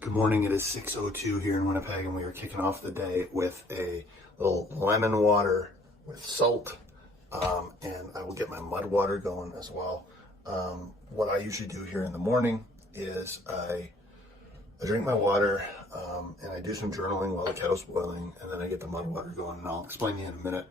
Good morning. It is 6:02 here in Winnipeg, and we are kicking off the day with a little lemon water with salt, and I will get my mud water going as well. What I usually do here in the morning is I drink my water, and I do some journaling while the kettle's boiling, and then I get the mud water going, and I'll explain to you in a minute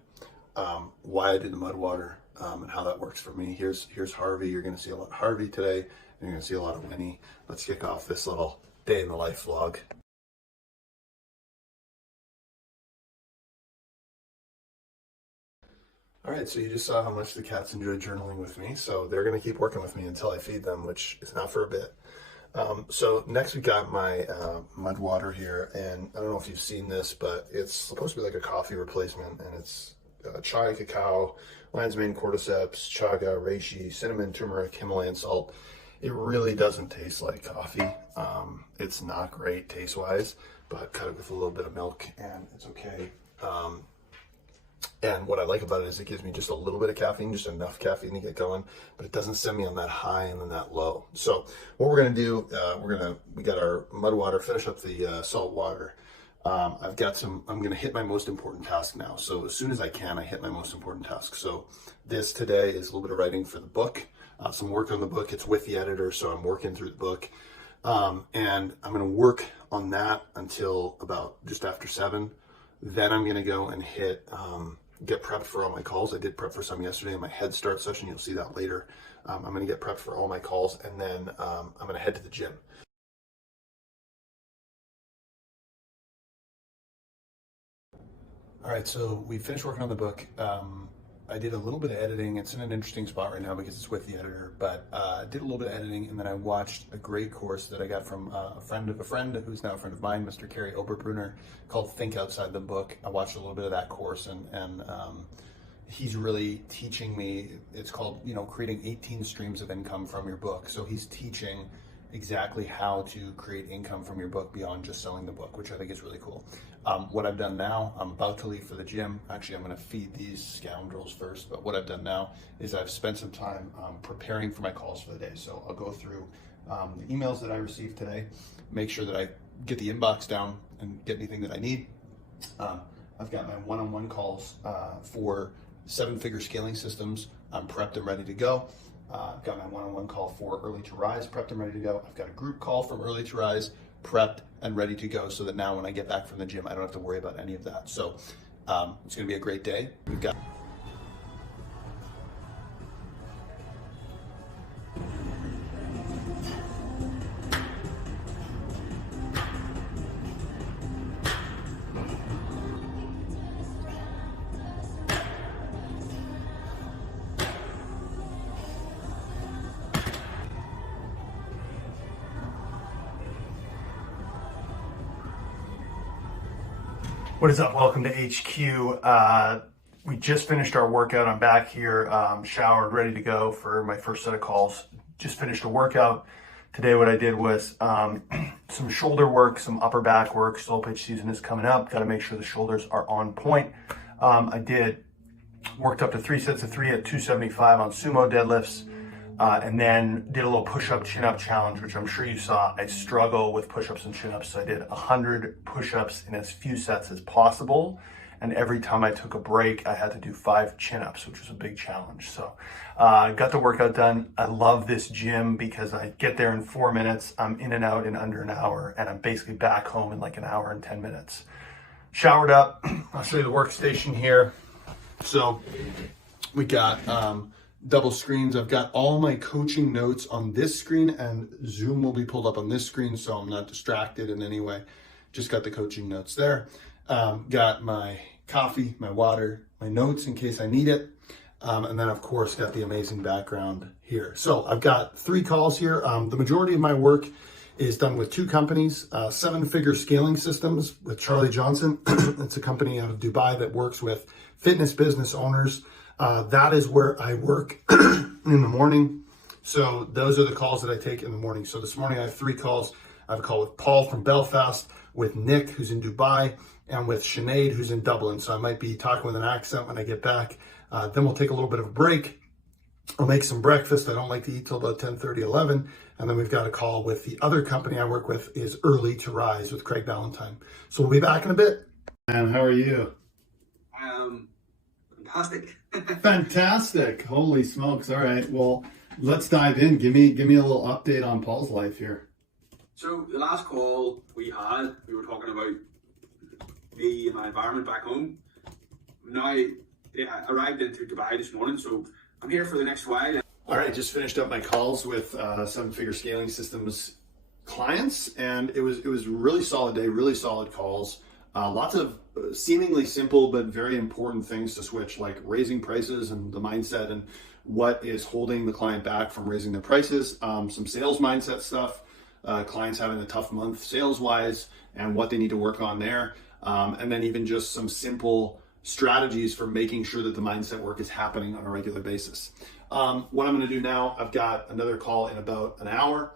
why I did the mud water and how that works for me. Here's Harvey. You're going to see a lot of Harvey today, and you're going to see a lot of Winnie. Let's kick off this little day in the life vlog. All right, so you just saw how much the cats enjoy journaling with me, so they're going to keep working with me until I feed them, which is not for a bit. So next we got my mud water here, and I don't know if you've seen this, but it's supposed to be like a coffee replacement, and it's chai, cacao, lion's mane, cordyceps, chaga, reishi, cinnamon, turmeric, Himalayan salt. It really doesn't taste like coffee. It's not great taste-wise, but cut it with a little bit of milk and it's okay. And what I like about it is it gives me just a little bit of caffeine, just enough caffeine to get going, but it doesn't send me on that high and then that low. So what we're gonna do, we got our mud water, finish up the salt water. I'm gonna hit my most important task now. So as soon as I can, I hit my most important task. So this today is a little bit of writing for the book, some work on the book. It's with the editor, so I'm working through the book. And I'm gonna work on that until about just after 7. Then I'm gonna go and get prepped for all my calls. I did prep for some yesterday in my head start session. You'll see that later. I'm gonna get prepped for all my calls, and then I'm gonna head to the gym. All right, so we finished working on the book. I did a little bit of editing. It's in an interesting spot right now because it's with the editor, but I did a little bit of editing, and then I watched a great course that I got from a friend of a friend who's now a friend of mine, Mr. Kerry Oberbruner, called Think Outside the Book. I watched a little bit of that course, and he's really teaching me. It's called, creating 18 streams of income from your book. So he's teaching exactly how to create income from your book beyond just selling the book, which I think is really cool. What I've done now, I'm about to leave for the gym. Actually, I'm going to feed these scoundrels first, but what I've done now is I've spent some time preparing for my calls for the day. So I'll go through the emails that I received today, make sure that I get the inbox down and get anything that I need. I've got my one-on-one calls for 7-figure scaling systems. I'm prepped and ready to go. I've got my one-on-one call for Early to Rise, prepped and ready to go. I've got a group call from Early to Rise, prepped and ready to go, so that now when I get back from the gym, I don't have to worry about any of that. So it's gonna be a great day. We've got What is up? Welcome to HQ. We just finished our workout. I'm back here, showered, ready to go for my first set of calls. Just finished a workout. Today what I did was some shoulder work, some upper back work. Soul pitch season is coming up. Got to make sure the shoulders are on point. Worked up to 3 sets of 3 at 275 on sumo deadlifts. And then did a little push-up, chin-up challenge, which I'm sure you saw. I struggle with push-ups and chin-ups, so I did 100 push-ups in as few sets as possible. And every time I took a break, I had to do 5 chin-ups, which was a big challenge. So got the workout done. I love this gym because I get there in 4 minutes. I'm in and out in under an hour, and I'm basically back home in like an hour and 10 minutes. Showered up. I'll show you the workstation here. So we got double screens. I've got all my coaching notes on this screen, and Zoom will be pulled up on this screen, so I'm not distracted in any way. Just got the coaching notes there. Got my coffee, my water, my notes in case I need it. And then of course got the amazing background here. So I've got 3 calls here. The majority of my work is done with 2 companies, 7-figure scaling systems with Charlie Johnson. It's a company out of Dubai that works with fitness business owners. That is where I work in the morning. So those are the calls that I take in the morning. So this morning I have 3 calls. I have a call with Paul from Belfast, with Nick, who's in Dubai, and with Sinead, who's in Dublin. So I might be talking with an accent when I get back. Then we'll take a little bit of a break. I'll make some breakfast. I don't like to eat till about 10:30, 11. And then we've got a call with the other company I work with is Early to Rise with Craig Ballantyne. So we'll be back in a bit. And how are you? Fantastic. Fantastic. Holy smokes. All right. Well, let's dive in. Give me a little update on Paul's life here. So the last call we had, we were talking about me and my environment back home. Now, I arrived into Dubai this morning, so I'm here for the next while. All right, just finished up my calls with seven-figure scaling systems clients, and it was really solid day, really solid calls. Lots of seemingly simple but very important things to switch, like raising prices and the mindset and what is holding the client back from raising their prices. Some sales mindset stuff, clients having a tough month sales-wise and what they need to work on there. And then even just some simple strategies for making sure that the mindset work is happening on a regular basis. What I'm going to do now, I've got another call in about an hour.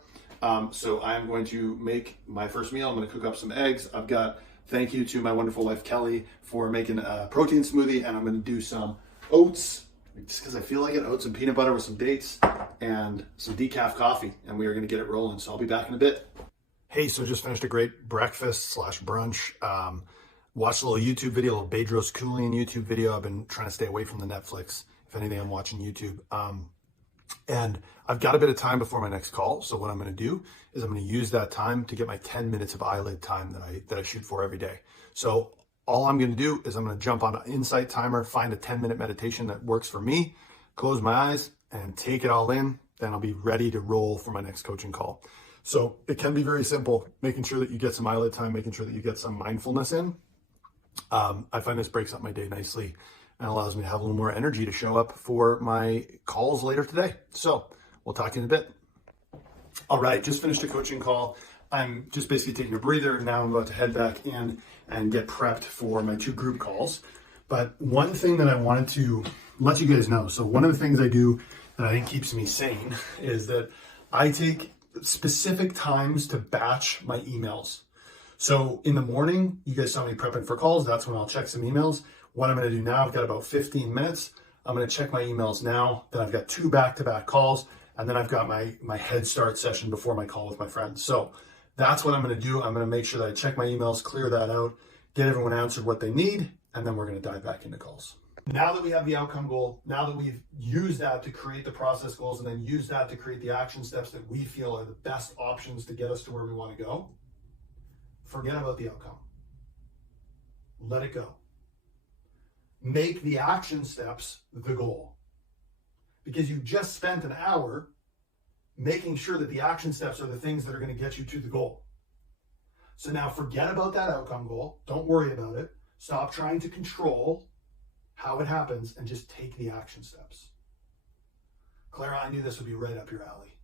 So I'm going to make my first meal. I'm going to cook up some eggs. I've got thank you to my wonderful wife, Kelly, for making a protein smoothie. And I'm going to do some oats, just because I feel like it, oats and peanut butter with some dates and some decaf coffee. And we are going to get it rolling. So I'll be back in a bit. Hey, so just finished a great breakfast / brunch. Watched a little YouTube video, a little Bedros Keuilian YouTube video. I've been trying to stay away from the Netflix. If anything, I'm watching YouTube. And I've got a bit of time before my next call. So what I'm going to do is I'm going to use that time to get my 10 minutes of eyelid time that I shoot for every day. So all I'm going to do is I'm going to jump on an Insight timer, find a 10-minute meditation that works for me, close my eyes and take it all in. Then I'll be ready to roll for my next coaching call. So it can be very simple, making sure that you get some eyelid time, making sure that you get some mindfulness in. I find this breaks up my day nicely and allows me to have a little more energy to show up for my calls later today. So we'll talk in a bit. All right, just finished a coaching call. I'm just basically taking a breather. Now I'm about to head back in and get prepped for my 2 group calls. But one thing that I wanted to let you guys know, so one of the things I do that I think keeps me sane is that I take specific times to batch my emails. So in the morning, you guys saw me prepping for calls. That's when I'll check some emails. What I'm going to do now, I've got about 15 minutes. I'm going to check my emails now. Then I've got 2 back-to-back calls. And then I've got my head start session before my call with my friends. So that's what I'm going to do. I'm going to make sure that I check my emails, clear that out, get everyone answered what they need, and then we're going to dive back into calls. Now that we have the outcome goal, now that we've used that to create the process goals and then use that to create the action steps that we feel are the best options to get us to where we want to go, forget about the outcome. Let it go. Make the action steps the goal. Because you just spent an hour making sure that the action steps are the things that are going to get you to the goal. So now forget about that outcome goal. Don't worry about it. Stop trying to control how it happens and just take the action steps. Clara, I knew this would be right up your alley.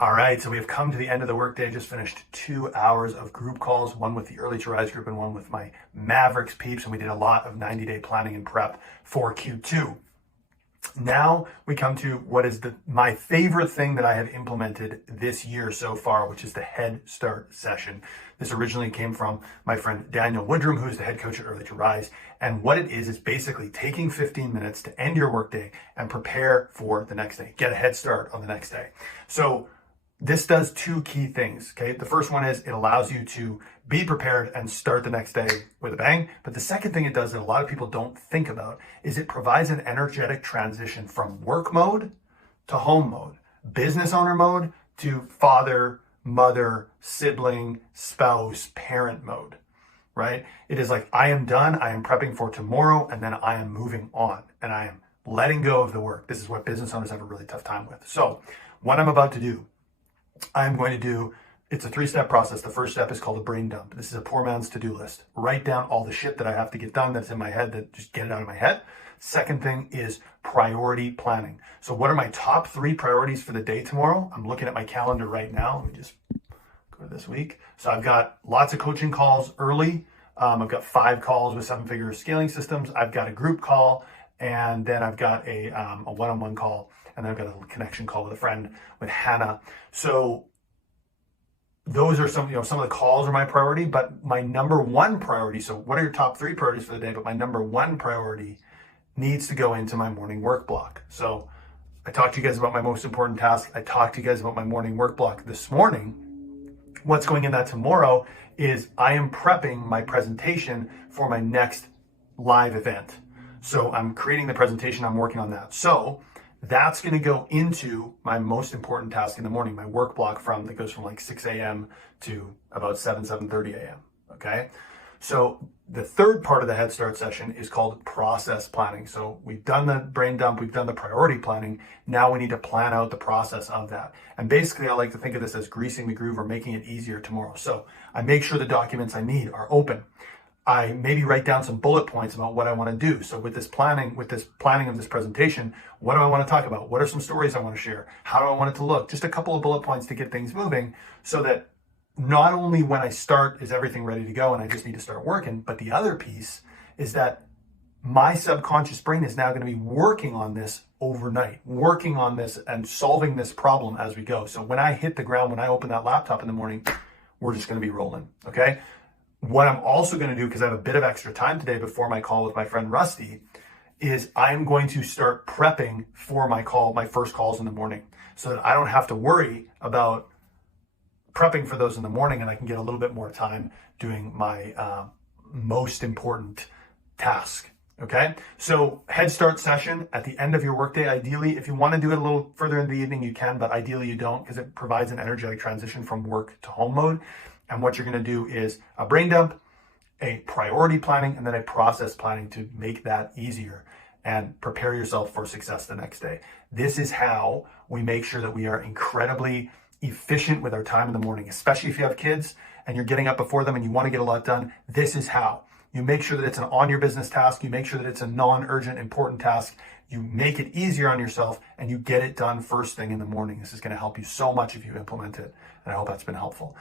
All right, so we have come to the end of the workday. Just finished 2 hours of group calls, one with the Early to Rise group and one with my Mavericks peeps, and we did a lot of 90-day planning and prep for Q2. Now we come to what is my favorite thing that I have implemented this year so far, which is the Head Start session. This originally came from my friend Daniel Woodrum, who is the head coach at Early to Rise. And what it is basically taking 15 minutes to end your workday and prepare for the next day. Get a head start on the next day. So this does 2 key things, okay? The first one is it allows you to be prepared and start the next day with a bang. But the second thing it does that a lot of people don't think about is it provides an energetic transition from work mode to home mode, business owner mode to father, mother, sibling, spouse, parent mode, right? It is like, I am done, I am prepping for tomorrow, and then I am moving on, and I am letting go of the work. This is what business owners have a really tough time with. So what I'm about to do, I'm going to do, it's a 3-step process. The first step is called a brain dump. This is a poor man's to-do list. Write down all the shit that I have to get done that's in my head, that just get it out of my head. Second thing is priority planning. So what are my top 3 priorities for the day tomorrow? I'm looking at my calendar right now. Let me just go to this week. So I've got lots of coaching calls early. I've got 5 calls with 7-figure scaling systems. I've got a group call, and then I've got a one-on-one call, and then I've got a connection call with a friend, with Hannah. So those are some of the calls are my priority, but my number 1 priority, so what are your top 3 priorities for the day? But my number 1 priority needs to go into my morning work block. So I talked to you guys about my most important task. I talked to you guys about my morning work block this morning. What's going in that tomorrow is I am prepping my presentation for my next live event. So I'm creating the presentation, I'm working on that. So that's going to go into my most important task in the morning, my work block that goes from like 6 a.m. to about 7:30 a.m. Okay. So the third part of the Head Start session is called process planning. So we've done the brain dump, we've done the priority planning. Now we need to plan out the process of that. And basically, I like to think of this as greasing the groove or making it easier tomorrow. So I make sure the documents I need are open. I maybe write down some bullet points about what I want to do. So with this planning of this presentation, what do I want to talk about? What are some stories I want to share? How do I want it to look? Just a couple of bullet points to get things moving so that not only when I start is everything ready to go and I just need to start working, but the other piece is that my subconscious brain is now going to be working on this overnight, working on this and solving this problem as we go. So when I hit the ground, when I open that laptop in the morning, we're just going to be rolling. Okay. What I'm also going to do, because I have a bit of extra time today before my call with my friend Rusty, is I'm going to start prepping for my first calls in the morning so that I don't have to worry about prepping for those in the morning, and I can get a little bit more time doing my most important task. Okay, so Head Start session at the end of your workday. Ideally, if you want to do it a little further in the evening, you can, but ideally you don't, because it provides an energetic transition from work to home mode. And what you're going to do is a brain dump, a priority planning, and then a process planning to make that easier and prepare yourself for success the next day. This is how we make sure that we are incredibly efficient with our time in the morning, especially if you have kids and you're getting up before them and you want to get a lot done. This is how you make sure that it's an on your business task. You make sure that it's a non-urgent, important task. You make it easier on yourself and you get it done first thing in the morning. This is going to help you so much if you implement it. And I hope that's been helpful.